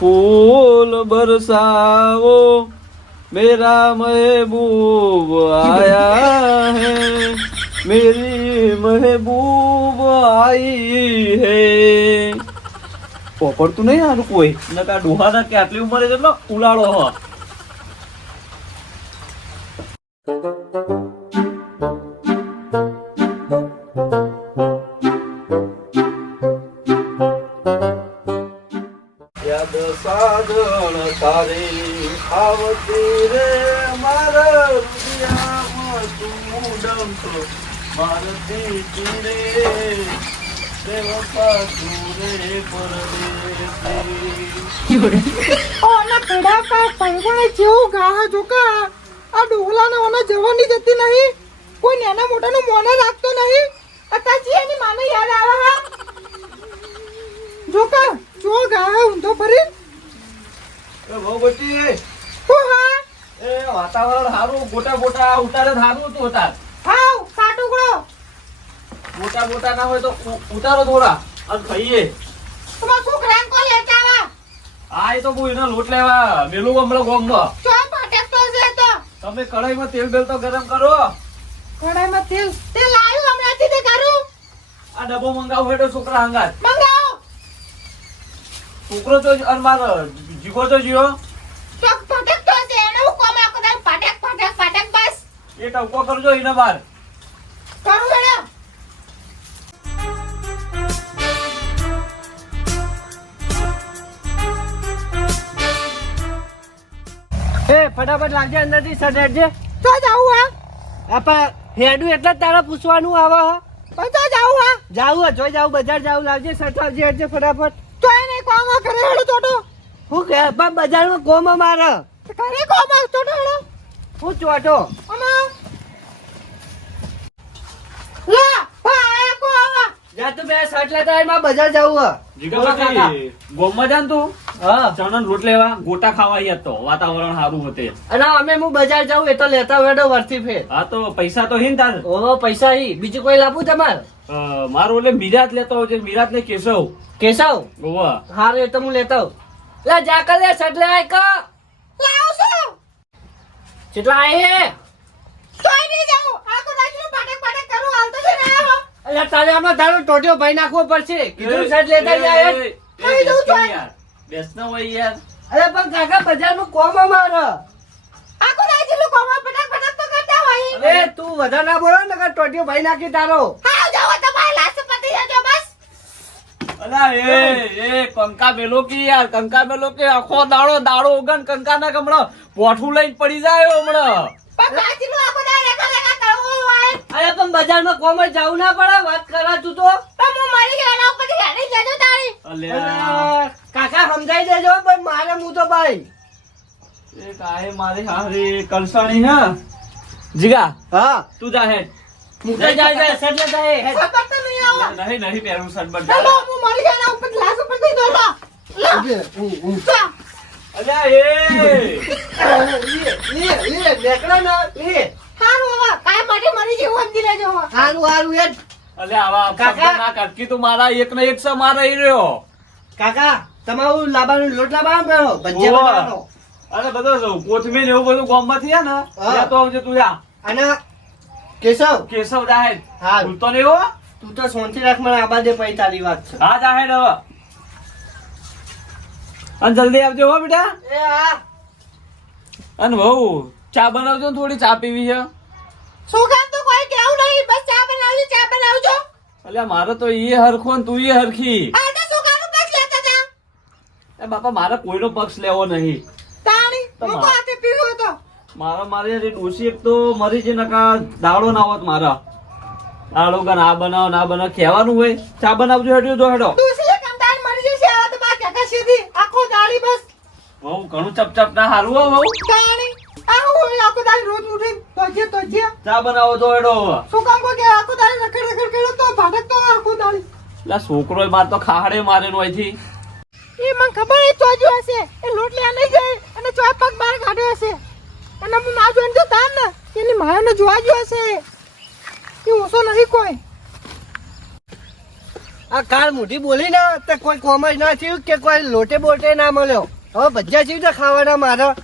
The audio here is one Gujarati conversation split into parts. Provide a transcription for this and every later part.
फूल बरसाओ मेरा महबूब आया है मेरी महबूब आई है પોપડતું નહીં આનું કોઈ નકા ડોહાના કે આટલી ઉંમરે કેટલો ઉલાળો હ યાદ સાગણ તારી આવતી રે મારા રુદિયામાં તું ડમતો મારતી તીરે ઓના પેડા કા પૈવા જેવું ગા જોકા આ ડોલાને ઓના જવાની જતી નહીં કોઈ નાના મોટાનો મોને રાખતો નહીં અતાજી એની માને યાદ આવે હા જોકા જો ગા ઊંધો ફરી એ બહુ બચી ઓ હા એ વાતાવરણ સારું ગોટા ગોટા ઉતારે સારું હતું ઉતાર હાવ કાટુકડો મોટા મોટા ના હોય તો ઉતારો થોડા અને ખાઈએ તમાર છોકરાને કો લેતા આવા આ એ તો હું એનો લોટ લેવા મેલું ગમલો ગમલો ચો પાટેક તો છે તો તમે કઢાઈમાં તેલ બેલ તો ગરમ કરો કડાઈમાં તેલ લાવ્યું હમણાંથી તે કરું આ ડબ્બો મંગાવો હેડો છોકરા હંગાત મંગાવો છોકરો તો અને મારો જીગો તો જીઓ ચોક પાટેક તો છે એને હું કોમ આખો દાડો પાટેક પાટેક પાટેક બસ એ ટપકો કરજો એને બાર કરું હેડો એ ફટાફટ લાગજે અંદરથી સડેડજે તો જાવું હા આપા હેડું એટલે જ તારે પૂછવાનું આવે હ તો જાવું હા જાવું હો જોઈ જાવું બજાર જાવું લાવજે સટાવજે હેડજે ફટાફટ તો એને કોમ કરે હેડો ચોટો હું કે પણ બજારમાં કોમ મારે કરે કોમ ચોટો હેડો હું ચોટો અમા લા ભાઈ કો આવા જા તું બે શર્ટ લેતા આય માં બજાર જાવું હ જીગા બાકી ગોમમાં જાન તું હા ચણા લોટ લેવા ગોટા ખાવા યાદ તો વાતાવરણ સારું હતે અને અમે હું બજાર જાવું એ તો લેતા વેડો વર્તી ફેર હા તો પૈસા તો હિન તાર ઓહો પૈસા હી બીજું કોઈ લાવું તમારે મારો એટલે મીરાત લેતો હોય છે મીરાત ને કેશવ કેશવ ઓવા હારું એ તો હું લેતા આવું લે જા કર લે શર્ટ લે આય ક લાવ છું કેટલા આય હે તોય નહીં જાવું આખો દાડો પાટેક પાટેક કરું હાલતો છે ને આવો અલ્યા તારે આમાં તારો ટોટિયો ભાઈ નાખવો પડશે કીધું શર્ટ લેતા જાય કઈ દઉં છું બેસનો હોય યાર અરે પણ કાકા બજારમાં કોમ મારે આખો દાડો કોમ પાટેક પાટેક તો કરતા હોય અરે તું વધારે ના બોલો ને કે ટોટિયો ભાઈ નાખી તારો હા જાવો તમારે લાસ્ટ પતી જજો બસ અલા એ કંકા મેલો કે યાર કંકા મેલો કે આખો દાડો ઉગન કંકા ના કમળો પોઠું લઈને પડી જાય હમણાં પણ કાચીનું આખો દાડો લેખા લેખા કરવું હોય અરે પણ બજારમાં કોમ જવું ના પડે વાત કરા તું તો તો હું મરી ગયો એના ઉપરથી હેડી જજો તારી અલ્યા કાકા સમજાઈ દેજો પણ મારે હું તો ભાઈ એ કાહે મારી હારી કલસાણી હે જીગા હા તું જા હે મુકે જાય સર લેતા હે ખબર તો નહીં આવો નહીં પહેરું સટ બટ ચલો હું મરી ગયો એના ઉપર લાશ ઉપરથી દોડો લા ચા અલ્યા એ લે નેકડા ના લે હારું હવે કાય માટે મરી જેવું સમજી લેજો હવે હારું હારું એ અલ્યા આવા કાકા. શબ્દ ના કરકી તું મારા એક ને એક સે મારા ઈ રહ્યો કાકા તમારું લાબાનું લોટ લાબાનો કરો ભજ્જે ઓવા. બનાવવાનો અરે બધો કોથમીર ને એવું બધું ગામમાં થયા ને હા. ત્યાં તો આવજે તું જા અને કેશવ કેશવ જાહેર હા. ભૂલતો નહીં હો તું તો શાંતિ રાખ મને આબા દે પછી તારી વાત છે હા જાહેર હવે અને જલ્દી આવજો હો બેટા એ હા અને બહુ ચા બનાવજો ને થોડી ચા પીવી છે સુગંધ તો કોઈ કેવું નહીં બસ ચા બનાવજો અલ્યા મારે તો એ હરખો ને તું એ હરખી આ તો સુગાનું પક્ષ લેતા હતા એ બાપા મારે કોઈનો પક્ષ લેવો નહીં તાણી તો હું તો મા- આતે પીવો હતો મારે ડોસી એક તો મરી છે નકા દાડો ના હોત મારા દાડો ગન આ બનાવ ના બનાવ કહેવાનું હોય ચા બનાવજો હેડ્યો જો હેડો દૂસરી કંટાળ મરી જશે આ તો બા કાકા સીધી આખો દાડી બસ બહુ ઘણું ચપચપ ના હારું હો બહુ તાણી આ હું આખો દાડી રોજ ઉઠીને તોજે ચા બનાવો તો હેડો હવે શું કામ કો કે આખો દાડી રખડ કર્યો તો ભાડક તો આખો દાડી એટલે છોકરો માર તો ખાડે મારે નો અહીંથી એ મને ખબર એ ચોજ્યો હશે એ લોટ લે નહીં જાય અને ચોય પગ બહાર કાઢ્યો હશે અને હું ના જોઈને તો તાર ને એની માયાને જોવા ગયો હશે એ ઓછો નહીં કોઈ આ કાળ મોઢી બોલી ને તે કોઈ કોમ જ ના થયું કે કોઈ લોટે બોટે ના મળ્યો. હવે ભજીયા જેવી રીતે ખાવાના મારા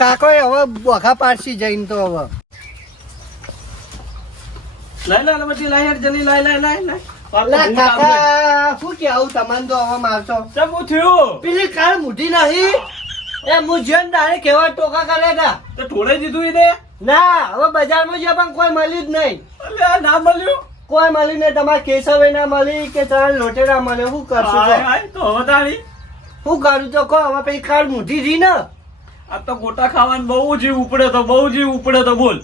કાકો હવે બોખા પાડશી જઈને તો હવે લાય બધી લાય હેડ જલ્દી લાય લા કાકા શું કે આવું તમને તો હવે મારશો. શું થયું? પેલી કાળ મોઢી નહીં એ હું જેમ તારે કેવા ટોકા કર્યા હતા તો ઢોળાઈ દીધું એને? ના હવે બજારમાં જે પણ કોઈ મળ્યું જ નહીં. અલ્યા ના મળ્યું? કોઈ મળ્યું નહીં. તમારે કેશવ ના મળી કે તમારે લોટે ના મળે. શું કરશું હાય કહો? હાય, તો હવે તારી શું કરું તો કહો. હવે પેલી કાળ મોઢી રહી ને આ તો ગોટા ખાવાનું બહુ જીવ ઉપડે તો બોલ.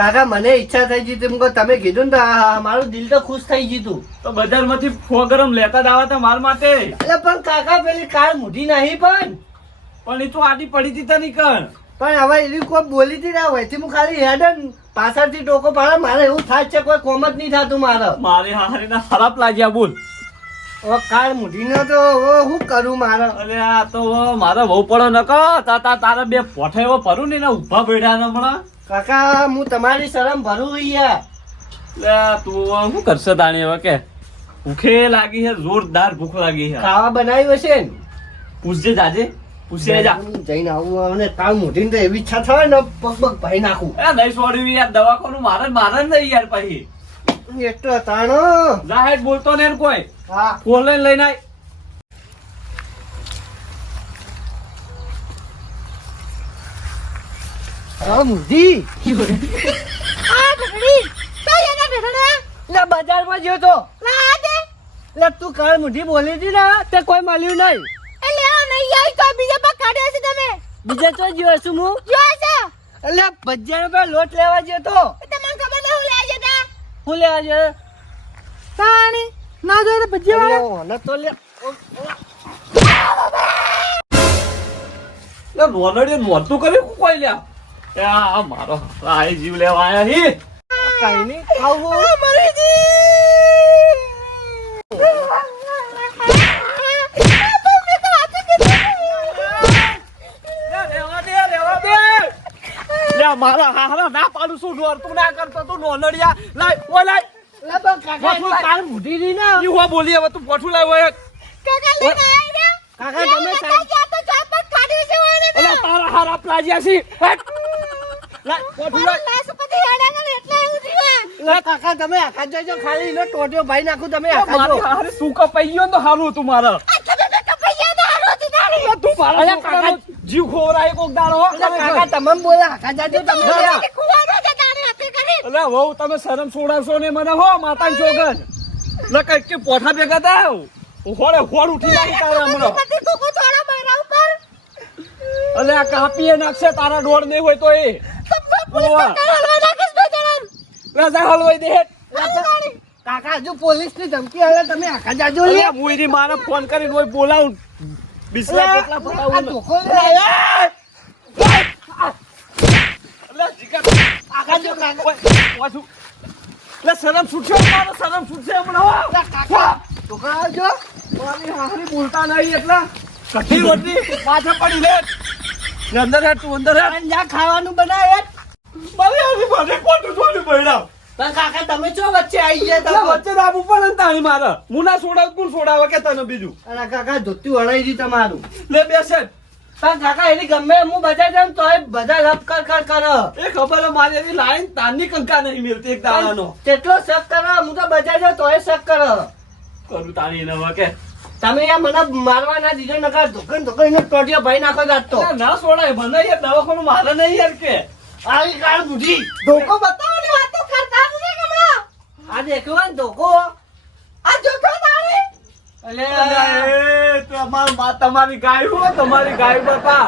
કાકા મને ઈચ્છા થઈ ગઈ હતી. તમે કીધું ને તો મારું દિલ તો ખુશ થઈ ગયું. તો બજારમાંથી ફો ગરમ લેતા જ આવા તા માર માટે. એટલે પણ કાકા પેલી કાળ મોઢી નહીં પણ એ તો આડી પડી હતી તને કણ. પણ હવે એવી કોઈ બોલી હતી ના હોય હું ખાલી હેડ પાછળથી ટોકો પાડે મારે એવું થાય છે કોઈ કોમ જ નહીં થતું મારે. મારે હારીના ખરાબ લાગ્યા બોલ. હવે કાળ મોઢી નો તો હવે શું કરું મારે. અરે આ તો મારે બહુ પડો ન કહો તારા બે પોઠે એવો ભરું ને ઉભા બેઠા ને હમણાં. કાકા હું તમારી શરમ ભરું યાર. લે તું શું કરશે તાણી હવે કે ભૂખે લાગી છે, જોરદાર ભૂખ લાગી છે. ખાવા બનાવ્યું હશે ને? પૂછજે જાજે, પૂછે જા. જઈને આવું અને કાળ મોઢી તો એવી ઈચ્છા થાય ને પગ પગ ભાઈ નાખું. એ નહીં છોડ્યું યાર, દવાખાનું મારે નહીં યાર પછી. એટલો તાણો જાહેર બોલતો ને કોઈ હા ફોન લઈને આય. હા મોઢી આ ઢગડી તો એના ઢગડા લે બજારમાં ગયો તો લા દે લે તું કાળ મોઢી બોલી હતી ને તે કોઈ મળ્યું નહીં. એ લેવો નહીં આવી તો બીજા પર કાઢ્યા છે તમે બીજે તો ગયો છું હું. જો છે એટલે ભજીયા રૂપિયા લોટ લેવા ગયો તો. તમને ખબર ન હું લઈ જતા હું લેવા ગયો તાણી ના જોડે ભજીયા ઓને તો લે નોનડીએ નોતું કર્યું કોઈ લ્યા. એ આ મારો આ જીવ લેવા આયા હી. કઈ નહીં ખાવું. મરી જી મારા હારા ના પાડું છું ડોર તું ના કરતો તું નોનડિયા લાય ઓય લાય લે પણ કાકા તું કાળ મોઢી રહી ને. ઈ હો બોલી હવે તું પોઠું લાવ ઓય. કાકા લઈને આવ્યા કાકા તમે તમે જા તો ચાપ પર કાઢ્યું છે ઓને અલા તારા હારા પ્લાજ્યા છે હેટ. લાય પોઠું લાય. લાસ ઉપર હેડાંગલ એટલે એવું થયું લે કાકા તમે આખા જોજો ખાલી એનો ટોટિયો ભાઈ નાખું તમે આખા મારી જો. હારે શું કપાઈ ગયો તો હારું હતું મારે. આ તમે કપૈયા તો હારો થી તાણી અલા તું મારા અલા છોકરાનો જીવ ખોવરાય કોક દાડો હો. એટલે કાકા તમે બોલે આખા જાજો તમે ના, ના. કુવાનો છે તાણી હતી કરી અલા વહુ તમે શરમ છોડાવશો ને મને હો માતાની છોકર. લે કઈક કે પોઠા ભેગા થાવ હોડ ઉઠી લાગી તારા હમણાં. નથી કુકુ થોડા બૈરા ઉપર અલે આ કાપીએ નાખશે તારા ડોળ નહીં હોય તો એ. ઓવા. રાજા હલવાઈ દે હેટ. કાકા હજુ પોલીસ ની ધમકી આવે તમે આખા જાજો લે. અલ્યા મુઈરી મારે ફોન કરીને હોય બોલાવું બિસ્લા કેટલા આ ફટાવું. ધોકો લે. અલ્યા જીગર આખા જો કાકા વાછું. લે શરમ છૂટશે મારો શરમ છૂટશે હમણાં હો. કાકા ધોકા આવજો. મારી હારી બોલતા નહીં એટલા કઠી વટી પાછા પડી લે. ને અંદર હેટ તું અંદર હેટ. અને જા ખાવાનું બનાવે. મારી હારી મને કોટું છોડ્યું બૈડા. પણ કાકા તમે ચો વચ્ચે આવી ગયા એટલે તમે. વચ્ચે દાબુ પડે ને તાણી મારે. હું ના છોડાવ કોણ છોડાવે કે તને બીજું. અરે કાકા ધોતી વળાઈ દી તમારું. લે બેસે. પણ કાકા એની ગમે હું બજાર જાઉં તોય બધા લપ કર કરે. એ ખબર હે મારી એની લાઈન તારની કંકા નહીં મિલતી એક દાડાનો. કેટલો શક કરે હું તો બજાર જાઉં તોય શક કરે. કરું તારી એને હવે કે. તમે યાર મને મારવા ના દીધો નકા ધોકન નો ટોટિયો ભાઈ નાખો જાત તો. અરે ના છોડાય મને યાર દવાખાનું મારે નહીં યાર કે. આવી કાળ બુઢી ધોકો બતાવવાની વાત તો કરતા જ નહીં કમળા આ દેખો ને ધોકો. આ જોખો તાણી અલે એ તમારી ગાય હો તમારી ગાય બાપા.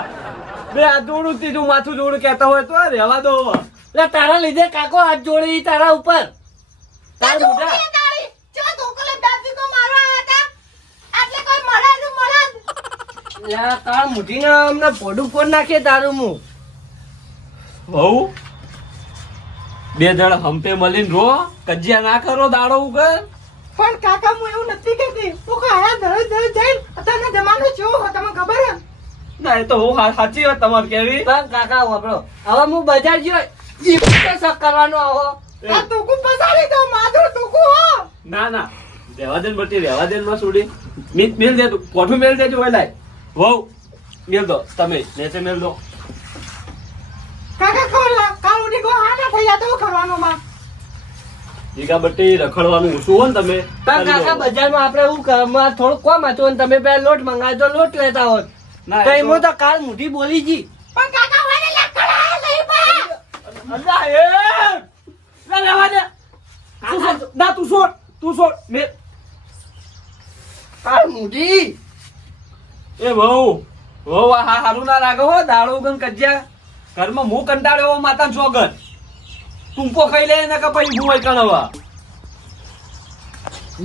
બે આ જોડું ત્રીજું માથું જોડું કહેતા હોય તો રહેવા દો. લે તારા લીધે કાકો હાથ જોડી તારા ઉપર. તાર આ મોઢા જોખો તાણી ચો ધોકો લે દાદી કો મારવા આયા હતા એટલે કોઈ મળે નું મળે લે તાર મુઠી ને અમને પોડું ફોન નાખે તારું હું. બહુ બે જણ હંપે મળીને રો કજિયા ના કરો દાડો ઉગર. પણ કાકા હું એવું નથી કહેતી તું કે આયા ધરે જઈને અત્યારનો જમાનો કેવો હોય તમને ખબર હે ના એ તો હું સાચી વાત તમારે કેવી. પણ કાકા વાપરો હવે હું બજાર ગયો ઈ તો શક કરવાનો આવો. આ તુકુ પસાડી દો માધુર તુકુ હો ના ના રહેવા દે ને બટી, રહેવા દે ને માં છોડી. મેલ દે તું, કોઠું મેલ દેજો હોય લાય. વહુ મેલ દો તમે, નેચે મેલ દો. કાકા કાલ ઉઠી ગો આ ના થઈ જાતો કરવાનો માં. જીગા બટી રખડવાનું ઓછું હોય ને તમે. પણ કાકા બજારમાં આપણે એવું થોડું કોમ હતું અને તમે પેલા લોટ મંગાવ્યો તો લોટ લેતા હોત. ના, તો એ તો- એમાં તો કાલ મોટી બોલી જી. પણ કાકા વાને લકડા લઈ પા. અલ્લા એ ના રહેવા દે. તું છોડ, ના તું છોડ મેલ. કાલ મોટી એ વહુ આ હારું ના લાગે હો. દાડો ઉગન કજ્યા ઘરમાં હું કંટાળ્યો માતા ચોગન ટૂંકો ખાઈ લે ને કે પછી હું કણ હવે.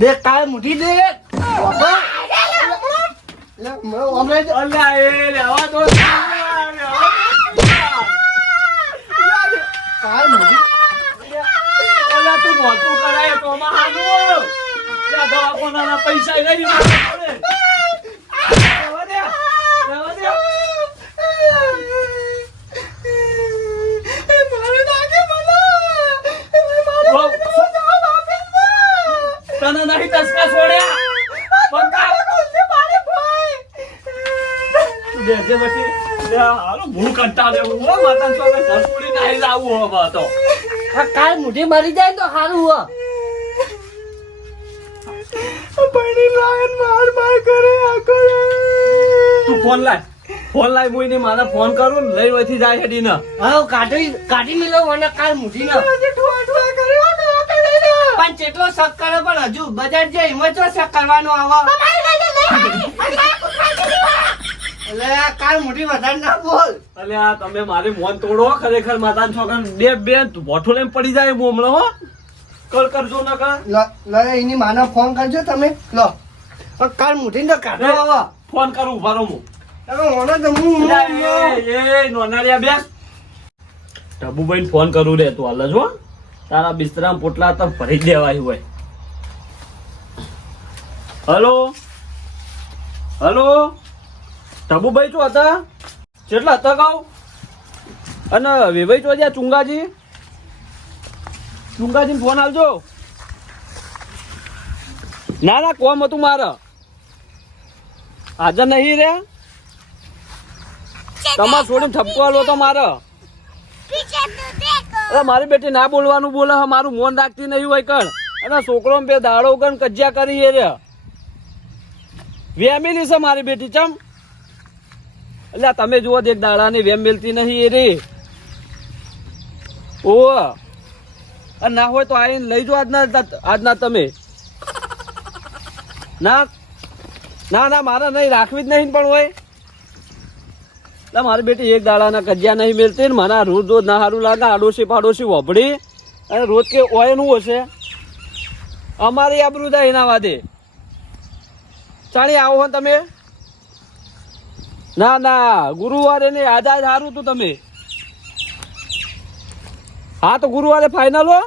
દે કાલ મોટી દે. બાપા. લે, હમણાં જ- અલ્યા એ લેવા દો. કાલ મોટી અલ્યા તું મોટું કરાય તો માં હાનું. લે દવાખાનાના પૈસા નહીં મારા જોડે. રહેવા દે. મારું નાકે મને. વહુ, તને નહીં ટસકા છોડ્યા. બંકા. દેજે બટી. લે હારું હું કંટાળ્યો હું હો માતા ચોગન ઘર છોડીને આઈ જાવું હવે તો. આ કાલ મોટી મરી જાય તો સારું હો. પડી લાયન માર કરે આ કરે. તું ફોન લાય મુઈ ને મારા ફોન કરું ને લઈ વથી જાય હેડી ને. હા કાઢી મિલો મને કાલ મોટી ના. ઠુઆ કર્યો ને આ કરે ને. પણ જેટલો શક કરે પણ હજુ બજાર જે એમાં તો શક કરવાનો આવો. એટલે આ કાલ મોટી વધારે ના બોલ. અલ્યા તમે મારી મોન તોડો ખરેખર માતા છોકરા બે ભોઠો લઈને પડી જાય હું હમણાં હો. કર કરજો ન કર. લો એની માને ફોન કરજો તમે. લો પણ કાલ મોટી તો કાઢો આવો. ફોન કરું ઉભા રહો હું. તમે ઓનો તો હું અલ્યા, એ નોનારિયા બેસ. ટબુભાઈ ફોન કરું રે તું હાલ જો. તારા બિસ્તરા પોટલા તો ભરી જ દેવાય હોય. હલો ટબુભાઈ શું હતા? કેટલા હતા કહું? અને વેભાઈ ચો જ્યાં ચુંગાજી ફોન આવજો. ના કોમ હતું મારે હાજર નહીં રે. તમારે છોડીને ઠપકો આલો તો મારે. અરે મારી બેટી ના બોલવાનું બોલે હે, મારું મોન રાખતી નહીં હોય કણ. અને છોકરો બે દાડો કણ કજ્યા કરી રે. વેમેલી છે મારી બેટી ચમ. એટલે તમે જુઓ એક દાડાની વેમ મેલતી નહીં એ રે. ઓ અને ના હોય તો આવીને લઈ જો આજના તમે. ના મારે નહીં રાખવી જ નહીં પણ હોય. એટલે મારી બેટી એક દાડાના કજ્યા નહીં મેલતી ને મને રોજ ના સારું લાગે. આડોશી પાડોશી વભડી અને રોજ કે ઓય નું હશે. અમારી આબરૂ થાય એના વાદે. ચાણી આવો હો તમે. ના ગુરુવારે ને આજ સારું તું તમે. હા તો ગુરુવારે ફાઇનલ હો.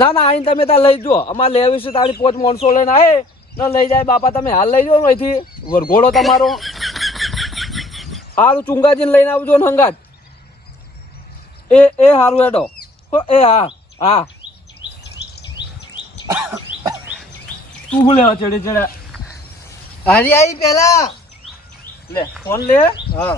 ના આઈને તમે ત્યાં લઈ જો. અમારે લેવી છે તારી 5 માણસો લઈને આવે ને લઈ જાય બાપા. તમે હાલ લઈ જાઓ ને અહીંથી વરઘોડો તમારો. હારું ચુંગાજીને લઈને આવજો ને હંગાત. એ હારું હેડો હો. એ હા તું બોલે ચડે હારી આવી પેલા. લે ફોન લે. હા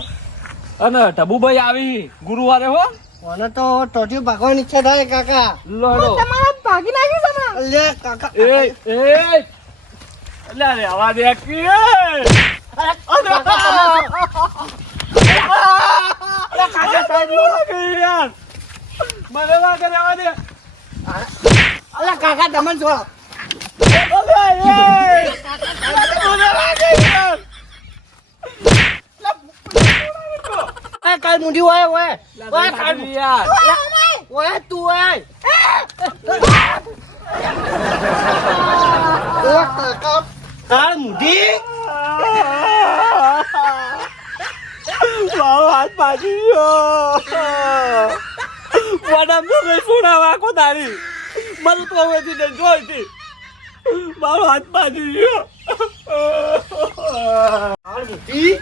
અને ટબુભાઈ આવી ગુરુવારે હો. મને તો ટોટિયું ભાગવાની ઈચ્છા થાય કાકા. લડો તમારા ભાગી નાખી તમે. લે કાકા એ એટલે રે આવા દે કી. મને વાગે રહેવા દે. અલા કાકા તમે છો. કાલ મુંડી ઓય કાલ યાર ઓય તું ઓય. કાલ મુંડી મારો હાથ પાછી ગયો. વડામ તો કઈ છોડાવા કો તારી. મારું તો હવેથી ને જોઈતી. મારો હાથ પાછી ગયો. કાલ મુંડી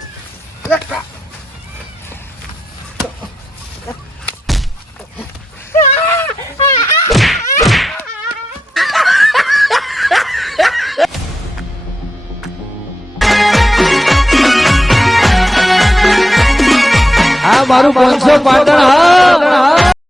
મારું 500 પાટણ હા